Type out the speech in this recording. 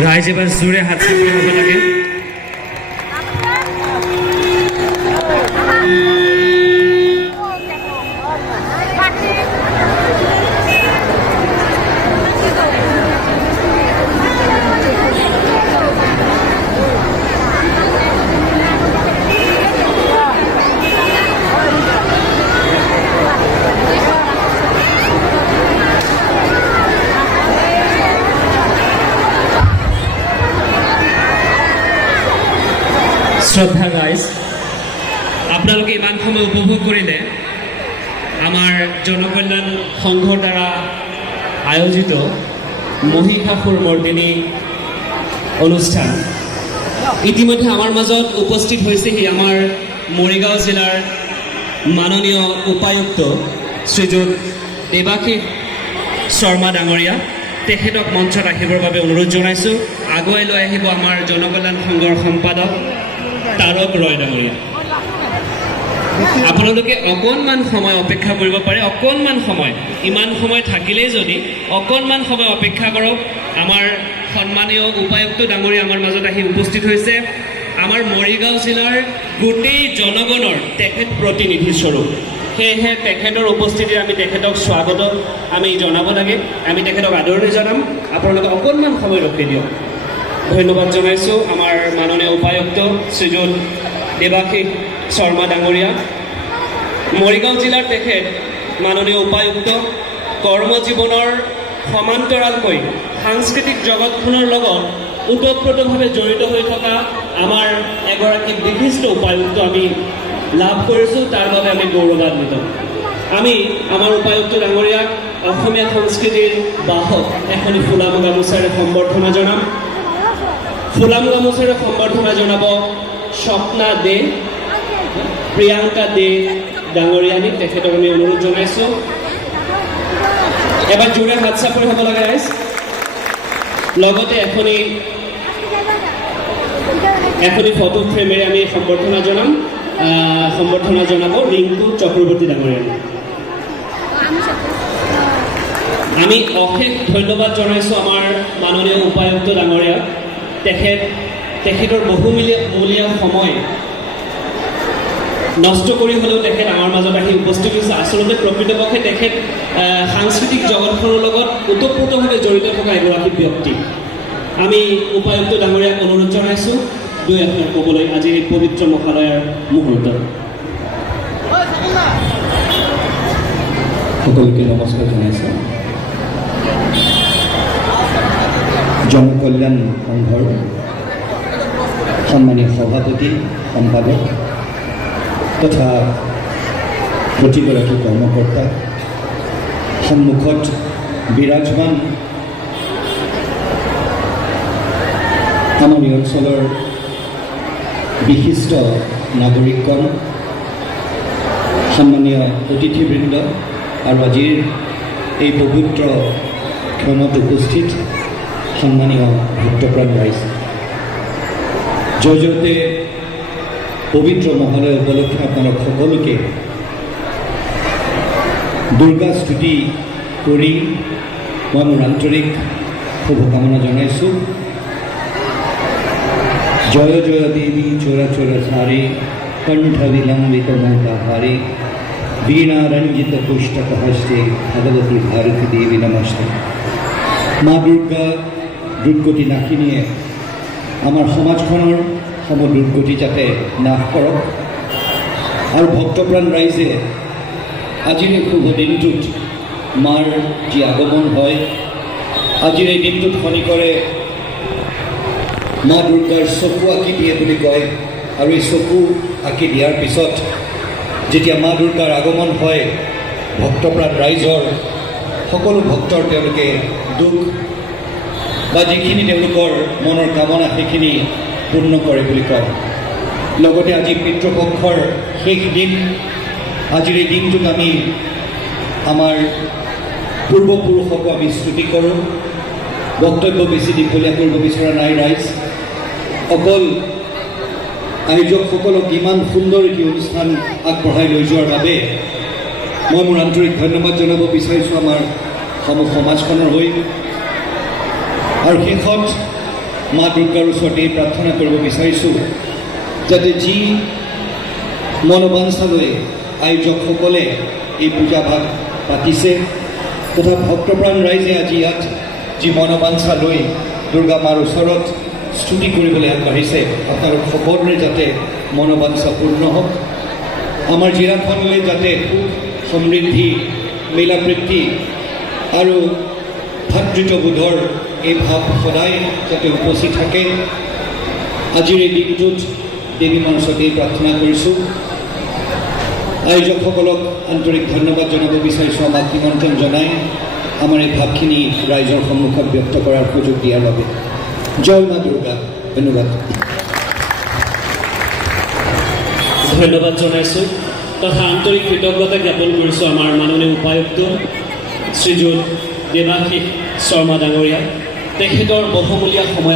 ৰাইজ এবাৰ জোৰে হাত চাপৰি হ'ব লাগে। শ্ৰদ্ধা ৰাইজ, আপোনালোকে ইমান সময় উপভোগ কৰিলে আমাৰ জনকল্যাণ সংঘৰ দ্বাৰা আয়োজিত মহিষাসুৰ মৰ্দিনী অনুষ্ঠান। ইতিমধ্যে আমাৰ মাজত উপস্থিত হৈছেহি আমাৰ মৰিগাঁও জিলাৰ মাননীয় উপায়ুক্ত শ্ৰীযুত দেৱাশীষ শৰ্মা ডাঙৰীয়া। তেখেতক মঞ্চত আহিবৰ বাবে অনুৰোধ জনাইছোঁ। আগুৱাই লৈ আহিব আমাৰ জনকল্যাণ সংঘৰ সম্পাদক তাৰক ৰয় ডাঙৰীয়া। আপোনালোকে অকণমান সময় অপেক্ষা কৰিব পাৰে, অকণমান সময়, ইমান সময় থাকিলেই যদি অকণমান সময় অপেক্ষা কৰক। আমাৰ সন্মানীয় উপায়ুক্ত ডাঙৰীয়া আমাৰ মাজত আহি উপস্থিত হৈছে। আমাৰ মৰিগাঁও জিলাৰ গোটেই জনগণৰ তেখেত প্ৰতিনিধিস্বৰূপ, সেয়েহে তেখেতৰ উপস্থিতিত আমি তেখেতক স্বাগত আমি জনাব লাগে, আমি তেখেতক আদৰণি জনাম। আপোনালোকে অকণমান সময় ৰখি দিয়ক। ধন্যবাদ জনাইছোঁ আমাৰ মাননীয় উপায়ুক্ত শ্ৰীযুত দেৱাশীষ শৰ্মা ডাঙৰীয়া। মৰিগাঁও জিলাৰ তেখেত মাননীয় উপায়ুক্ত কৰ্মজীৱনৰ সমান্তৰালকৈ সাংস্কৃতিক জগতখনৰ লগত ওতঃপ্ৰোতভাৱে জড়িত হৈ থকা আমাৰ এগৰাকী বিশিষ্ট উপায়ুক্ত আমি লাভ কৰিছোঁ। তাৰ বাবে আমি গৌৰৱান্বিত। আমি আমাৰ উপায়ুক্ত ডাঙৰীয়াক অসমীয়া সংস্কৃতিৰ বাহক এখনি ফুলাম গামোচাৰে সম্বৰ্ধনা জনাম। ফুলাম গামোচাৰে সম্বৰ্ধনা জনাব স্বপ্না দে, প্ৰিয়ংকা দে ডাঙৰীয়ানী। তেখেতক আমি অনুৰোধ জনাইছোঁ। এবাৰ জোৰে হাত চাপৰি হ'ব লাগে ৰাইজ। লগতে এখনি ফটো ফ্ৰেমেৰে আমি সম্বৰ্ধনা জনাব ৰিংকু চক্ৰৱৰ্তী ডাঙৰীয়ানী। আমি অশেষ ধন্যবাদ জনাইছোঁ আমাৰ মাননীয় উপায়ুক্ত ডাঙৰীয়াক। তেখেতৰ বহুমূলীয়া সময় নষ্ট কৰি হ'লেও তেখেত আমাৰ মাজত আহি উপস্থিত হৈছে। আচলতে প্ৰকৃতপক্ষে তেখেত সাংস্কৃতিক জগতখনৰ লগত ওতঃপ্ৰোতভাৱে জড়িত থকা এগৰাকী ব্যক্তি। আমি উপায়ুক্ত ডাঙৰীয়াক অনুৰোধ জনাইছোঁ দুই এষাৰ ক'বলৈ আজিৰ এই পবিত্ৰ মহালয়াৰ মুহূৰ্তত। সকলোকে নমস্কাৰ জনাইছোঁ। জনকল্যাণ সংঘৰ সন্মানীয় সভাপতি, সম্পাদক তথা প্ৰতিগৰাকী কৰ্মকৰ্তা, সন্মুখত বিৰাজমান আমাৰ এই অঞ্চলৰ বিশিষ্ট নাগৰিকগণ, সন্মানীয় অতিথিবৃন্দ আৰু আজিৰ এই পবিত্ৰ ক্ষণত উপস্থিত সন্মানীয় ভক্তপ্ৰাণ ৰাইজ, জয়তে পবিত্ৰ মহালয় উপলক্ষে আপোনালোক সকলোকে দুৰ্গা স্তুতি কৰি মই মোৰ আন্তৰিক শুভকামনা জনাইছোঁ। জয় জয় দেৱী চোৰা সাৰে কণ্ঠ বিলম্বিত মৌতাহাৰে বীণা ৰঞ্জিত পুস্তক হস্তে ভগবতী ভাৰতী দেবী নমস্তে। মা দুৰ্গা দুৰ্গতি নাশিনীয়ে আমাৰ সমাজখনৰ দুৰ্গতি যাতে নাশ কৰক আৰু ভক্তপ্ৰাণ ৰাইজে আজিৰ এই শুভ দিনটোত মাৰ যি আগমন হয়, আজিৰ এই দিনটোত শনিকৰে মা দুৰ্গাৰ চকু আঁকি দিয়ে বুলি কয়। আৰু এই চকু আঁকি দিয়াৰ পিছত যেতিয়া মা দুৰ্গাৰ আগমন হয়, ভক্তপ্ৰাণ ৰাইজৰ সকলো ভক্তৰ তেওঁলোকে দুখ বা যিখিনি তেওঁলোকৰ মনৰ কামনা সেইখিনি পূৰ্ণ কৰে বুলি কয়। লগতে আজি পিতৃপক্ষৰ শেষ দিন। আজিৰ এই দিনটোত আমি আমাৰ পূৰ্বপুৰুষকো আমি স্তুতি কৰোঁ। বক্তব্য বেছি দীঘলীয়া কৰিব বিচৰা নাই ৰাইজ। অকল আয়োজকসকলক ইমান সুন্দৰ এটি অনুষ্ঠান আগবঢ়াই লৈ যোৱাৰ বাবে মই মোৰ আন্তৰিক ধন্যবাদ জনাব বিচাৰিছোঁ আমাৰ সমাজখনৰ হৈ। আৰু শেষত মা দুৰ্গাৰ ওচৰতে প্ৰাৰ্থনা কৰিব বিচাৰিছোঁ যাতে যি মনোবাঞ্ছা লৈ আয়োজকসকলে এই পূজা ভাগ পাতিছে তথা ভক্তপ্ৰাণ ৰাইজে আজি ইয়াত যি মনোবাঞ্ছা লৈ দুৰ্গা মাৰ ওচৰত স্তুতি কৰিবলৈ আগবাঢ়িছে আপোনালোক সকলোৰে যাতে মনোবাঞ্ছা পূৰ্ণ হওক আমাৰ জিলাখনলৈ যাতে সুখ সমৃদ্ধি মিলাপ্ৰীতি আৰু ভাতৃত্ববোধৰ এই ভাৱ সদায় যাতে উপচি থাকে আজিৰ এই দিনটোত দেৱী মঞ্চতেই প্ৰাৰ্থনা কৰিছোঁ আয়োজকসকলক আন্তৰিক ধন্যবাদ জনাব বিচাৰিছোঁ আমাক নিমন্ত্ৰণ জনাই আমাৰ এই ভাৱখিনি ৰাইজৰ সন্মুখত ব্যক্ত কৰাৰ সুযোগ দিয়াৰ বাবে জয় মা দুৰ্গা ধন্যবাদ ধন্যবাদ জনাইছোঁ তথা আন্তৰিক কৃতজ্ঞতা জ্ঞাপন কৰিছোঁ আমাৰ মাননীয় উপায়ুক্ত শ্ৰীযুত দেৱাশীষ শৰ্মা ডাঙৰীয়া তেখেতৰ বহুমূলীয়া সময়